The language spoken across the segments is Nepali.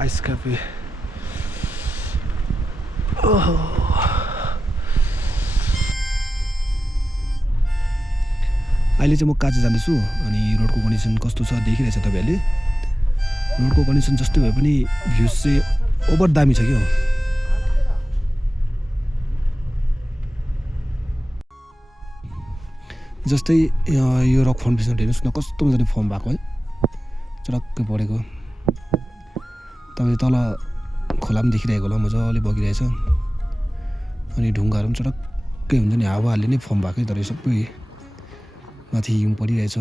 आइस क्याफे अहिले चाहिँ म काजा जाँदैछु अनि रोडको कन्डिसन कस्तो छ देखिरहेछ तपाईँहरूले रोडको कन्डिसन जस्तै भए पनि भ्युज चाहिँ ओभर दामी छ क्या जस्तै यो रक फाउन्डेसन हेर्नुहोस् न कस्तो मजाले फर्म भएको है चटक्कै परेको तपाईँ तल खोला पनि देखिरहेको होला मजाले बगिरहेछ अनि ढुङ्गाहरू पनि चटक्कै हुन्छ नि हावाहरूले नै फर्म भएकै तर सबै माथि हिउँ परिरहेछ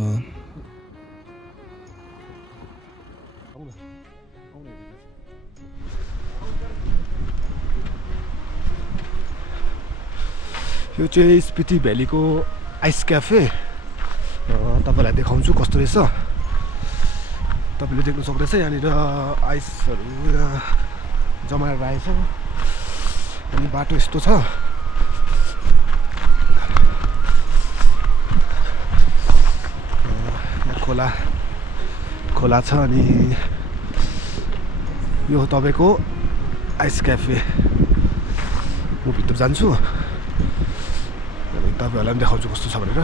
यो चाहिँ स्पिति भ्यालीको आइस क्याफे तपाईँलाई देखाउँछु कस्तो रहेछ तपाईँले देख्नु सक्दैछ यहाँनिर आइसहरू जमाएर राखेको छ अनि बाटो यस्तो छ खोला छ अनि यो तपाईँको आइस क्याफे म भित्र जान्छु तपाईँहरूलाई पनि देखाउँछु कस्तो छ भनेर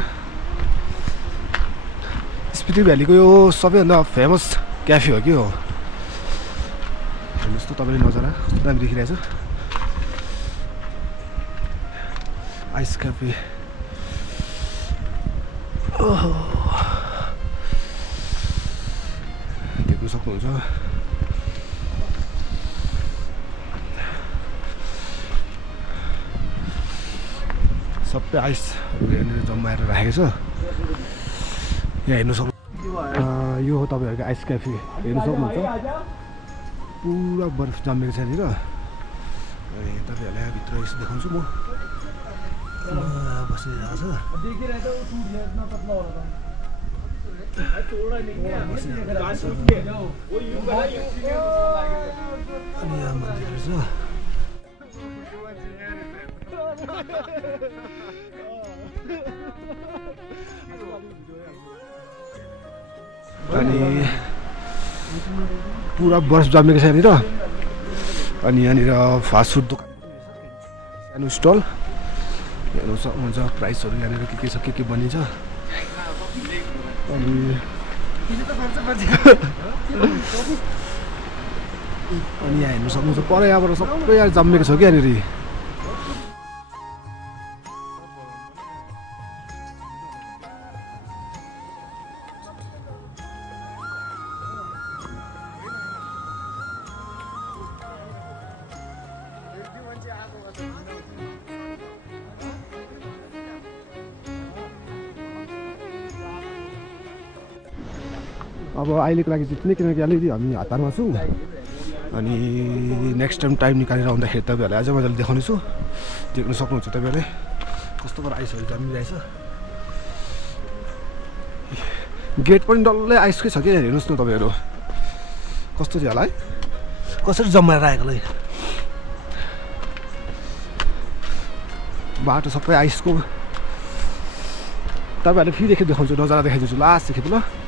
स्पिति भ्यालीको यो सबैभन्दा फेमस क्याफे हो कि हो हेर्नुहोस् त तपाईँले नजारा कस्तो दामी देखिरहेछ आइस क्याफे देख्नु सक्नुहुन्छ सबै आइसहरू यहाँनिर जमाएर राखेको छ यहाँ हेर्नु सक्नु यो हो तपाईँहरूको आइस क्याफे हेर्नु सक्नुहुन्छ पुरा बर्फ जमेको छ यहाँनिर अनि तपाईँहरूलाई यहाँभित्र यसो देखाउँछु म बसिरहेको छ अनि यहाँ मन्दिरहरू छ अनि पुरा बर्फ जमेको छ यहाँनिर अनि यहाँनिर फास्ट फुड दोकान सानो स्टल हेर्नु सक्नुहुन्छ प्राइसहरू यहाँनिर के छ के बनिन्छ अनि यहाँ हेर्नु सक्नुहुन्छ पर यहाँबाट सबै यहाँ जमेको छ कि यहाँनिर अब अहिलेको लागि चाहिँ किन किनकि अलिकति हामी हतारमा छौँ अनि नेक्स्ट टाइम निकालेर आउँदाखेरि तपाईँहरूलाई अझै मजाले देखाउने छु देख्नु सक्नुहुन्छ तपाईँहरूले कस्तो पर आइसहरू जमिरहेछ गेट पनि डल्लै आइसकै छ क्या हेर्नुहोस् न तपाईँहरू कस्तो थियो होला है कसरी जमाएर राखेको है बाटो सबै आइसको तपाईँहरूले फेरि एकखेप देखाउँछु नजारा देखाइदिन्छु लास्ट एकखेप ल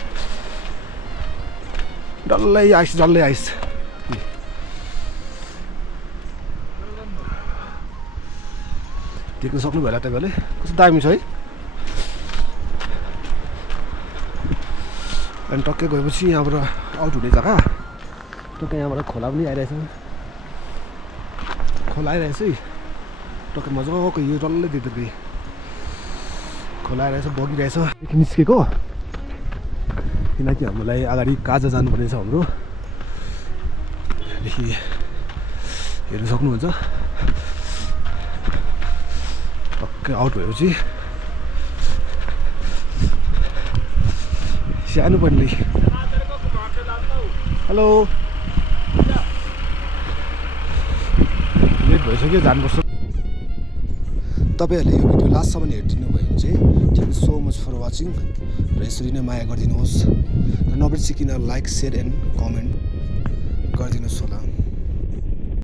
डल्लै आइस देख्न सक्नुभयो होला तपाईँहरूले कस्तो दामी छ है अनि टक्कै गएपछि यहाँबाट आउट हुने जग्गा टक्कै यहाँबाट खोला पनि आइरहेछ खोला आइरहेछ है टक्कै मजाको यो डल्लै देख्दै खोला आइरहेछ बगिरहेछ निस्केको किनकि हामीलाई अगाडि काजा जानुपर्ने छ हाम्रो यहाँदेखि हेर्नु सक्नुहुन्छ टक्कै आउट भएपछि सानो पनि हेलो लेट भइसक्यो जानुपर्छ तपाईँहरूले यो भिडियो लास्टसम्म हेरिदिनु भयो भने चाहिँ thank so much for watching र यसरी नै माया गरिदिनुहोस् र नबिर्सिकन लाइक सेयर एन्ड कमेन्ट गरिदिनुहोस् होला